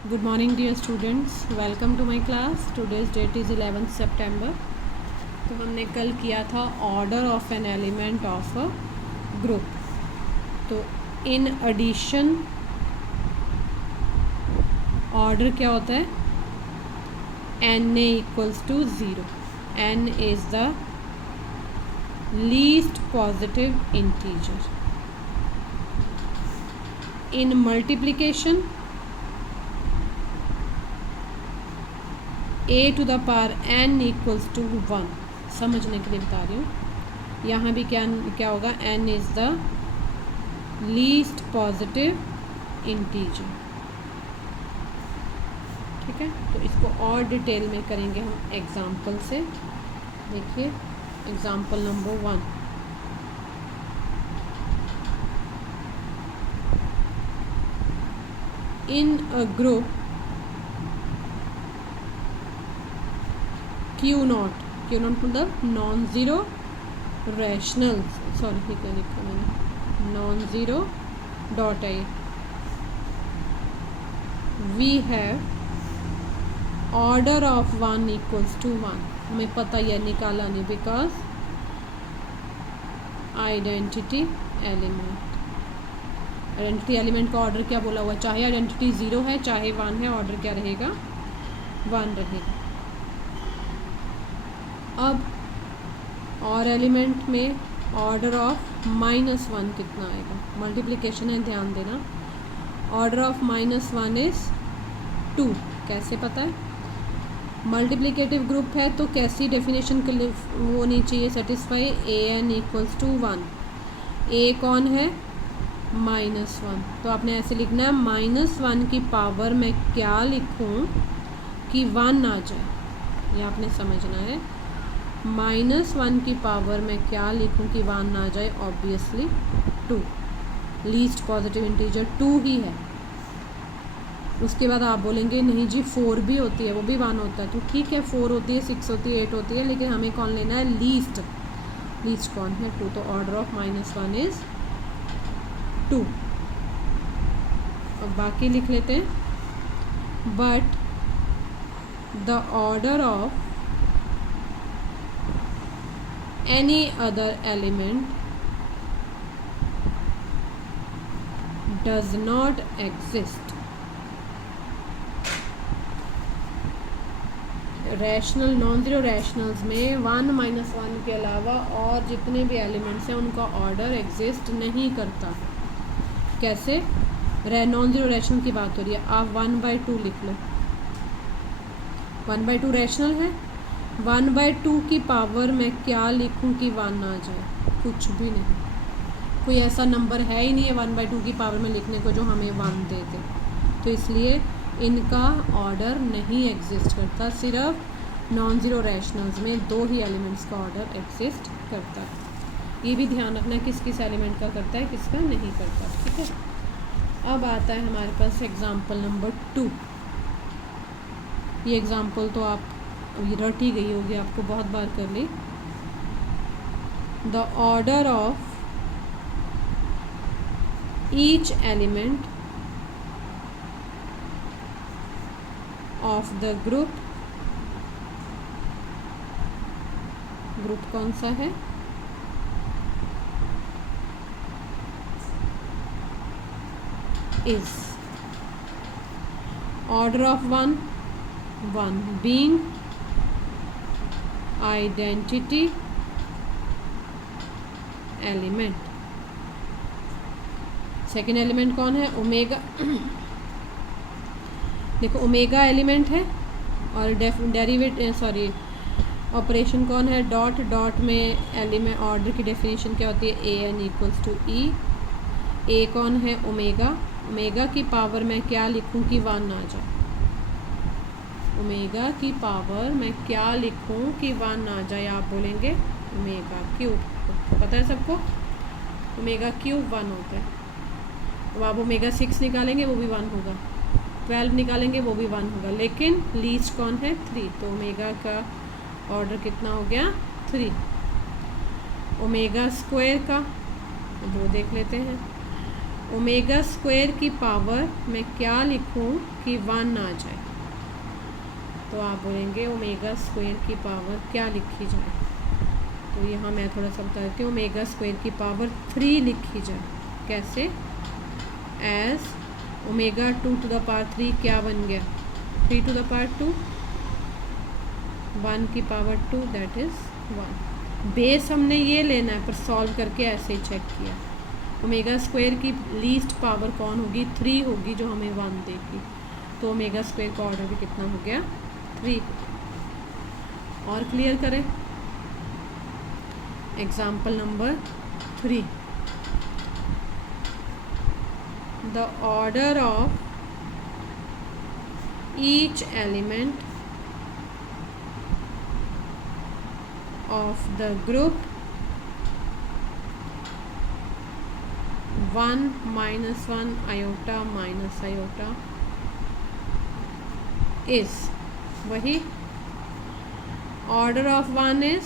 Good morning dear students, welcome to my class. Today's date is 11th September. तो हमने कल किया था order of an element of a group. तो in addition order क्या होता है? n a equals to 0. n is the least positive integer. In multiplication a to the power n equals to 1. समझने के लिए बता रही हूँ. यहाँ भी क्या होगा? n is the least positive integer. ठीक है, तो इसको और डिटेल में करेंगे हम एग्जाम्पल से. देखिए example number 1. In a group Q0 मतलब नॉन ज़ीरो रैशनल, सॉरी ठीक है लिखा मैंने, non zero dot I. We have order of 1 equals to 1. हमें पता ही है, निकाला नहीं, because identity element. Identity element का ऑर्डर क्या बोला हुआ? चाहे आइडेंटिटी 0 है चाहे 1 है, ऑर्डर क्या रहेगा? 1 रहेगा. अब और एलिमेंट में ऑर्डर ऑफ -1 कितना आएगा? मल्टीप्लिकेशन है, ध्यान देना. Order of -1 is 2. कैसे पता है? मल्टीप्लिकेटिव ग्रुप है तो कैसी डेफिनेशन के लिए वो होनी चाहिए? Satisfy an equals to 1. a कौन है? -1. तो आपने ऐसे लिखना है, -1 की पावर में क्या लिखूं कि 1 आ जाए. ये आपने समझना है. -1 की पावर में क्या लिखूं कि 1 आ जाए? ऑब्वियसली 2. लीस्ट पॉजिटिव इंटीजर 2 ही है. उसके बाद आप बोलेंगे नहीं जी 4 भी होती है, वो भी 1 होता है. तो ठीक है, 4 होती है, 6 होती है, 8 होती है, लेकिन हमें कौन लेना है? लीस्ट. लीस्ट कौन है? 2. तो ऑर्डर ऑफ -1 इज़ 2. अब बाकी लिख लेते हैं. But the order of any other element does not exist. Rational non zero rationals में 1 - 1 के अलावा और जितने भी एलिमेंट्स हैं उनका ऑर्डर एग्जिस्ट नहीं करता. कैसे? नॉन ज़ीरो रैशनल की बात हो रही है. आप 1/2 लिख लो. 1/2 रैशनल है. 1/2 की पावर में क्या लिखूं कि 1 आ जाए? कुछ भी नहीं. कोई ऐसा नंबर है ही नहीं है 1/2 की पावर में लिखने को जो हमें 1 दे दे. तो इसलिए इनका ऑर्डर नहीं एग्जिस्ट करता. सिर्फ नॉन ज़ीरो रैशनल्स में 2 ही एलिमेंट्स का ऑर्डर एग्जिस्ट करता है. ये भी ध्यान रखना किस किस एलिमेंट का करता है, किसका नहीं करता. ठीक है. अब आता है हमारे पास एग्जाम्पल नंबर 2. ये एग्ज़ाम्पल तो आप रट ही गई होगी, आपको बहुत बार कर ली. The order of each element of the group. Group कौन सा है? Is order of 1 being identity element. Second element कौन है? ओमेगा. देखो ओमेगा एलिमेंट है और डेरिवेटिव सॉरी ऑपरेशन कौन है? डॉट. डॉट में एलिमेंट ऑर्डर की डेफिनेशन क्या होती है? an equals to e. a कौन है? ओमेगा. ओमेगा की पावर में क्या लिखूं कि 1 आ जाए? ओमेगा की पावर में क्या लिखूं कि 1 आ जाए? आप बोलेंगे ओमेगा क्यूब. पता है सबको ओमेगा क्यूब 1 होता है. अब आप ओमेगा 6 निकालेंगे वो भी 1 होगा, 12 निकालेंगे वो भी 1 होगा, लेकिन लीस्ट कौन है? 3. तो ओमेगा का ऑर्डर कितना हो गया? 3. ओमेगा स्क्वायर का वो देख लेते हैं. ओमेगा स्क्वायर की पावर मैं क्या लिखूं कि 1 आ जाए, तो आप बोलेंगे ओमेगा स्क्वायर की पावर क्या लिखी जाए, तो यहाँ मैं थोड़ा सा बता देती हूँ। ओमेगा स्क्वायर की पावर 3 लिखी जाए। कैसे? As omega 2 to the power 3 क्या बन गया, 3 टू द पावर 2, 1 की पावर 2 दैट इज़ 1। बेस हमने ये लेना है, पर सॉल्व करके ऐसे ही चेक किया। ओमेगा स्क्वायर की लीस्ट पावर कौन होगी, 3 होगी, जो हमें 1 देगी। तो ओमेगा स्क्वायर का ऑर्डर भी कितना हो गया, 3। और क्लियर करें। Example number 3, the order of each element of the group 1 -1 iota minus iota is, वही order of 1 is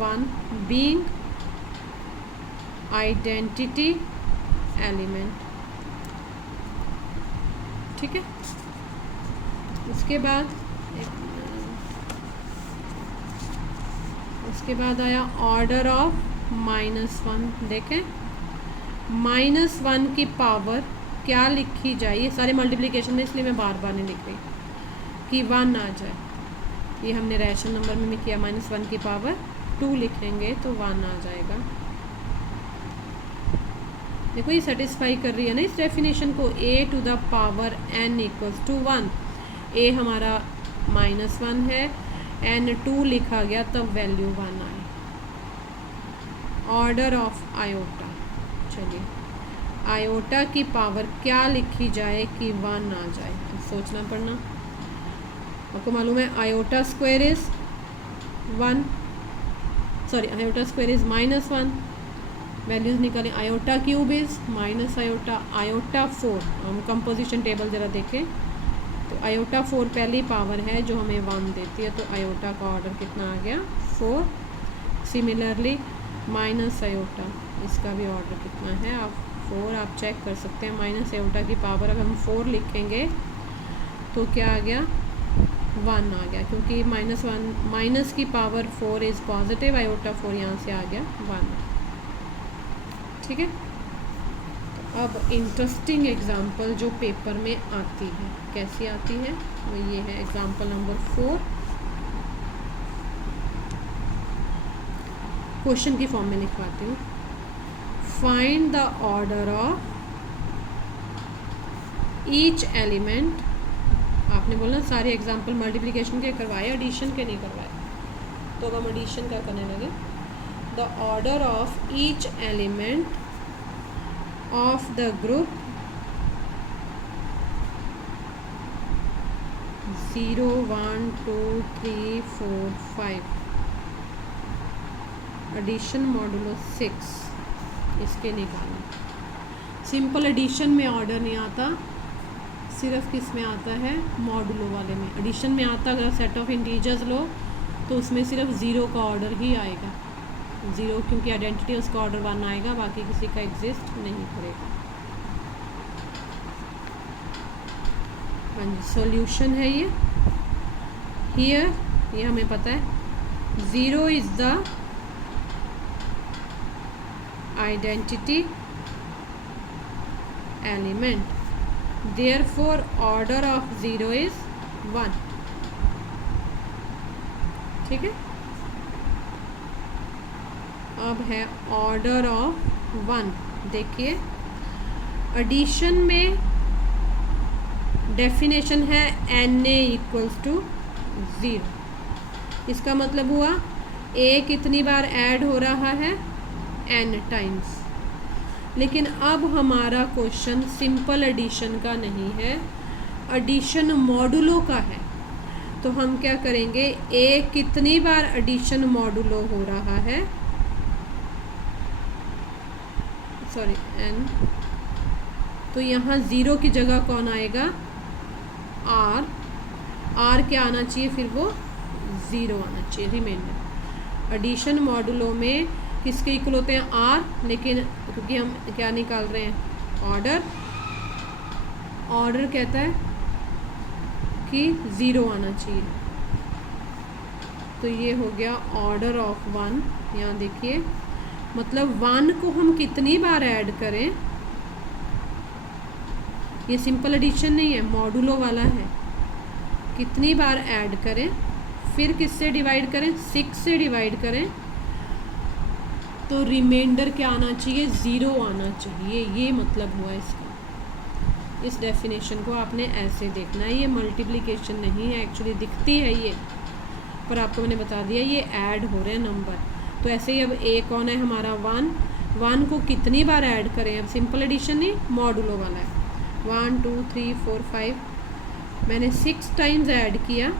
1 being identity element. ठीक है। उसके बाद आया ऑर्डर ऑफ -1। देखें -1 की पावर क्या लिखी जाए, ये सारे मल्टीप्लिकेशन में, इसलिए मैं बार बार नहीं लिख रही कि 1 आ जाए। ये हमने रैशनल नंबर में भी किया, -1 की पावर 2 लिखेंगे तो 1 आ जाएगा। देखो ये सेटिस्फाई कर रही है ना इस डेफिनेशन को, a to the power n equals to 1। a हमारा -1 है, n 2 लिखा गया, तब वैल्यू 1 आए। ऑर्डर ऑफ आयोटा, चलिए आयोटा की पावर क्या लिखी जाए कि 1 आ जाए, सोचना पड़ना। आपको मालूम है iota square is 1, sorry iota square is -1, values निकालें। Iota cube is minus iota, iota 4, हम कंपोजिशन टेबल ज़रा देखें तो आयोटा 4 पहली पावर है जो हमें 1 देती है, तो आयोटा का ऑर्डर कितना आ गया, 4। सिमिलरली माइनस आयोटा, इसका भी ऑर्डर कितना है, आप 4 आप चेक कर सकते हैं। माइनस आयोटा की पावर अब हम 4 लिखेंगे तो क्या आ गया, 1 आ गया, क्योंकि -1 माइनस की पावर 4 इज़ पॉजिटिव, आयोटा 4 यहाँ से आ गया 1। ठीक है। तो अब इंटरेस्टिंग एग्जांपल जो पेपर में आती है, कैसी आती है, वो ये है एग्जांपल नंबर 4। क्वेश्चन की फॉर्म में लिखवाती हूँ। Find the order of each element, आपने बोला सारे एग्जांपल मल्टीप्लिकेशन के करवाए, एडिशन के नहीं करवाए, तो अब हम एडिशन का करने लगे। The order of each element of the group 0 1 2 3 4 5, addition modulo 6, इसके निकालना। सिंपल एडिशन में ऑर्डर नहीं आता, सिर्फ किस में आता है, मॉडुलो वाले में। एडिशन में आता अगर सेट ऑफ इंटीजर्स लो तो उसमें सिर्फ 0 का ऑर्डर ही आएगा, 0 क्योंकि आइडेंटिटी उसका ऑर्डर 1 आएगा, बाकी किसी का एग्जिस्ट नहीं करेगा। हाँ जी, सॉल्यूशन है ये। हियर ये हमें पता है 0 is the identity element, therefore order of 0 is 1। ठीक है। अब है ऑर्डर ऑफ 1। देखिए एडिशन में डेफिनेशन है na इक्वल्स टू 0, इसका मतलब हुआ a कितनी बार ऐड हो रहा है, n टाइम्स। लेकिन अब हमारा क्वेश्चन सिंपल एडिशन का नहीं है, एडिशन मॉडुलो का है। तो हम क्या करेंगे, a कितनी बार एडिशन मॉडुलो हो रहा है, सॉरी n, तो यहाँ 0 की जगह कौन आएगा, r क्या आना चाहिए, फिर वो 0 आना चाहिए, रिमाइंडर। एडिशन मॉडुलो में किसके इक्वल होते हैं, r, लेकिन क्योंकि हम क्या निकाल रहे हैं, ऑर्डर कहता है कि 0 आना चाहिए, तो ये हो गया ऑर्डर ऑफ 1। यहाँ देखिए, मतलब 1 को हम कितनी बार ऐड करें, ये सिंपल एडिशन नहीं है, मॉडुलो वाला है। कितनी बार ऐड करें, फिर किससे डिवाइड करें, 6 से डिवाइड करें, तो रिमाइंडर क्या आना चाहिए, 0 आना चाहिए। ये मतलब हुआ इसका। इस डेफिनेशन को आपने ऐसे देखना है, ये मल्टीप्लिकेशन नहीं है, एक्चुअली दिखती है ये, पर आपको मैंने बता दिया ये ऐड हो रहे हैं नंबर। तो ऐसे ही अब ए कौन है हमारा, 1 को कितनी बार ऐड करें, अब सिंपल एडिशन नहीं, मॉडुलो वाला है। 1 2 3 4 5, मैंने 6 टाइम्स ऐड किया,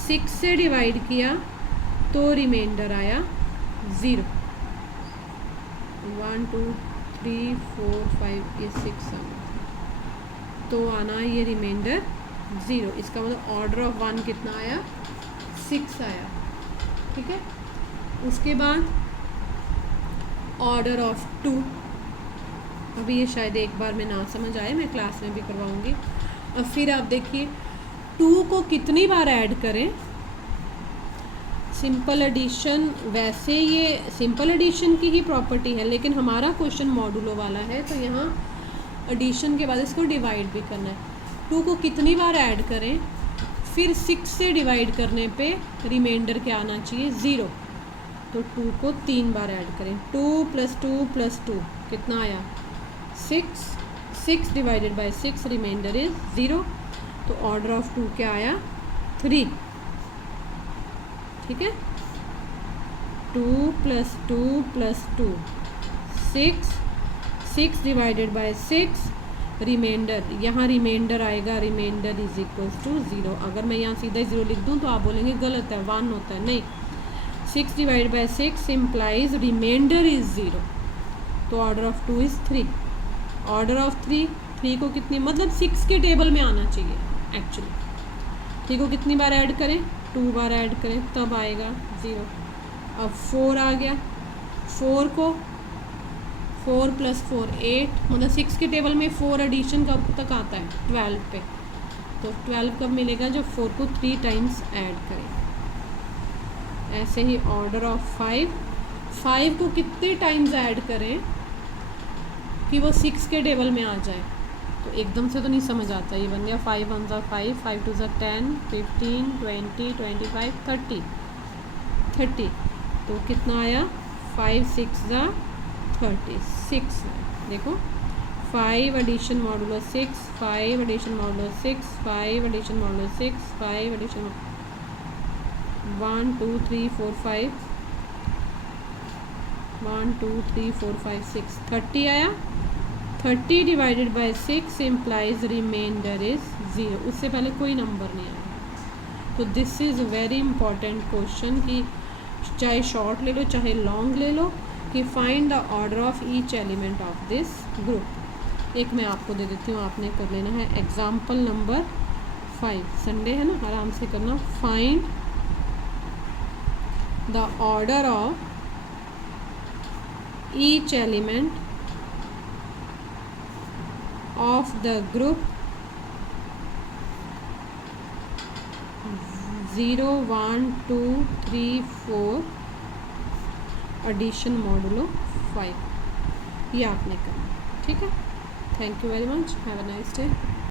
6 से डिवाइड किया, तो रिमाइंडर आया 0। 1 2 3 4 5, ये 6 आना, तो आना ये रिमाइंडर 0। इसका मतलब ऑर्डर ऑफ 1 कितना आया, 6 आया। ठीक है, उसके बाद ऑर्डर ऑफ 2, अभी ये शायद एक बार में ना समझ आए, मैं क्लास में भी करवाऊंगी। और फिर आप देखिए 2 को कितनी बार ऐड करें, सिंपल एडिशन, वैसे ये सिंपल एडिशन की ही प्रॉपर्टी है, लेकिन हमारा क्वेश्चन मॉडुलो वाला है, तो यहाँ एडिशन के बाद इसको डिवाइड भी करना है। 2 को कितनी बार ऐड करें, फिर 6 से डिवाइड करने पे रिमाइंडर क्या आना चाहिए, 0। तो 2 को 3 बार ऐड करें, 2 + 2 + 2 कितना आया, 6। 6 डिवाइडेड बाय 6, रिमाइंडर इज 0। तो ऑर्डर ऑफ 2 क्या आया, 3। ठीक है, 2 + 2 + 2 6, 6 डिवाइडेड बाय 6, रिमाइंडर, यहाँ रिमाइंडर आएगा, रिमाइंडर इज इक्वल्स टू 0। अगर मैं यहाँ सीधा 0 लिख दूँ तो आप बोलेंगे गलत है, 1 होता है, नहीं, 6 divided by 6 implies remainder is 0। तो order of 2 is 3। Order of 3 को कितनी, मतलब 6 के टेबल में आना चाहिए एक्चुअली। 3 को कितनी बार ऐड करें, 2 बार ऐड करें, तब आएगा 0। अब 4 आ गया, 4 को 4 + 4 8, मतलब 6 के टेबल में 4 एडिशन कब तक आता है, 12 पे। तो 12 कब मिलेगा, जब 4 को 3 टाइम्स ऐड करें। ऐसे ही ऑर्डर ऑफ 5 को कितने टाइम्स ऐड करें कि वो 6 के टेबल में आ जाए। तो एकदम से तो नहीं समझ आता, ये बन गया 5 1 ज़ा 5, 5 2 ज़ा 10, 15 20 25 30। तो कितना आया, 5 6 ज़ा 36। देखो 5 addition modulo 6, 5 addition modulo 6, 5 addition modulo 6, 5 addition 1 2 3 4 5, 1 2 3 4 5 6, 30 आया। 30 divided by 6 implies remainder is 0। उससे पहले कोई नंबर नहीं आया। तो this is very important question, कि चाहे शॉर्ट ले लो चाहे लॉन्ग ले लो, कि find the order of each element of this group. एक मैं आपको दे देती हूँ, आपने कर लेना है एग्जाम्पल नंबर 5। संडे है ना, आराम से करना। Find the order of each element of the group 0 1 2 3 4 addition modulo 5। ये आपने करना, ठीक है। Thank you very much, have a nice day.